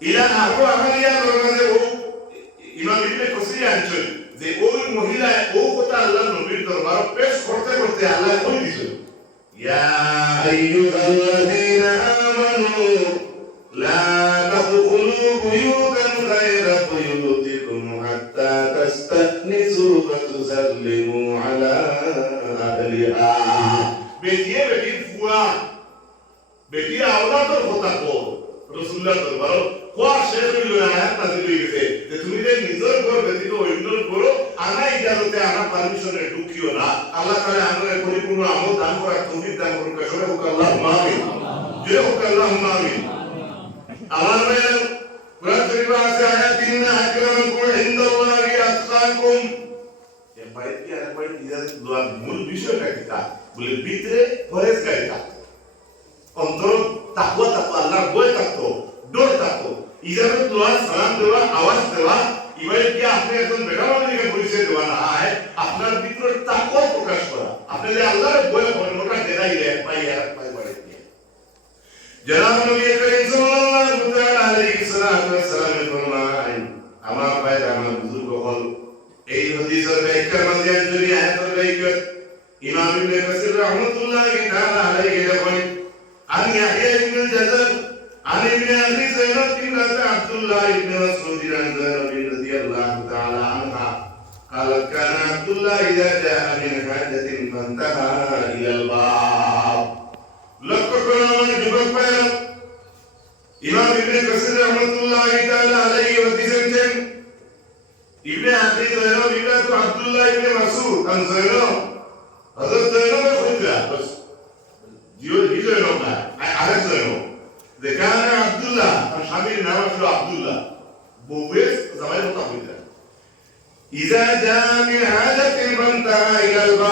ইলা আরো আমালিয়া দরবারে ও ইমাম ইবনে কাসির আনছেন যে ওই মহিলা ও কথা আল্লাহ নবীর দরবার পেশ করতে করতে আল্লাহ কই দিছেন ইয়া আইয়ুহাল্লাযীনা আমানু লা তাদখুলু বুয়ুতান গায়রা বুয়ুতিকুম হাত্তা তাস্তানিসু ওয়া তুসাল্লিমু আলা আহলিহা বেটিয়ে বেটির ফুয়া বেটির আওলাদর কথা কো রাসূলুল্লাহ দরবার কোয়া শেষ হইল আয়াত নাযিল হয়ে গেছে যে তুমি যে নিজের ঘর ব্যতীত অন্যর ঘর আনা ইজাজতে আনা পারমিশনে ঢুকিও না আল্লাহ তাআলা আমাদের পরিপূর্ণ আমল দান করার তৌফিক দান করুন সবাই হোক আল্লাহুম্মা আমিন জয় হোক আল্লাহুম্মা আমিন আমার ভাইরা কোরআন শরীফে আছে আয়াত ইন্না আকরামাকুম ইনদাল্লাহি আতকাকুম এই বাইত কি আর বাইত ইজাজত দেওয়ার মূল বিষয়টা কি তা বলে ভিতরে পরহেজগারিতা অন্তর তাকওয়া আল্লাহর ভয় থাকতো ডর থাকতো ইজাজত দেওয়া সালাম দেওয়া আওয়াজ দেওয়া ইবাই কি আপনি একজন বেটা মানুষকে পরিচয় দেওয়া না হয় আপনার ভিতরে তাকওয়া প্রকাশ করা আপনি যে আল্লাহর ভয় করেন ওটা দেখাইলে পাই আর পাই বাড়ি দিয়ে জনাব নবী করিম সাল্লাল্লাহু তাআলা আলাইহি সাল্লাতু ওয়াস সালাম ফরমান আমার ভাইরা আমার বুজুর্গ হল এই হাদিসের ব্যাখ্যার মধ্যে যদি আয়াতের ব্যাখ্যা ইমাম ইবনে কাসির রাহমাতুল্লাহি তাআলা আলাইহি লেখেন عن يحيى بن الجزر عن ابن ابي زينب بنت عبد الله بن مسعود عن زينب رضي الله تعالى عنها قالت كان عبد الله اذا جاء من حاجه فانتهى الى الباب لقد كنا جبل بير امام ابن كثير رحمه الله تعالى عليه وسلم ابن ابي زينب بنت عبد الله بن مسعود عن زينب حضرت زينب خدها بس يجي لنا عارف زينب ده كان عبد الله الحبيب نعرف عبد الله بويس زمان متقبل إذا جاء من حاجة فانتهى إلى الباب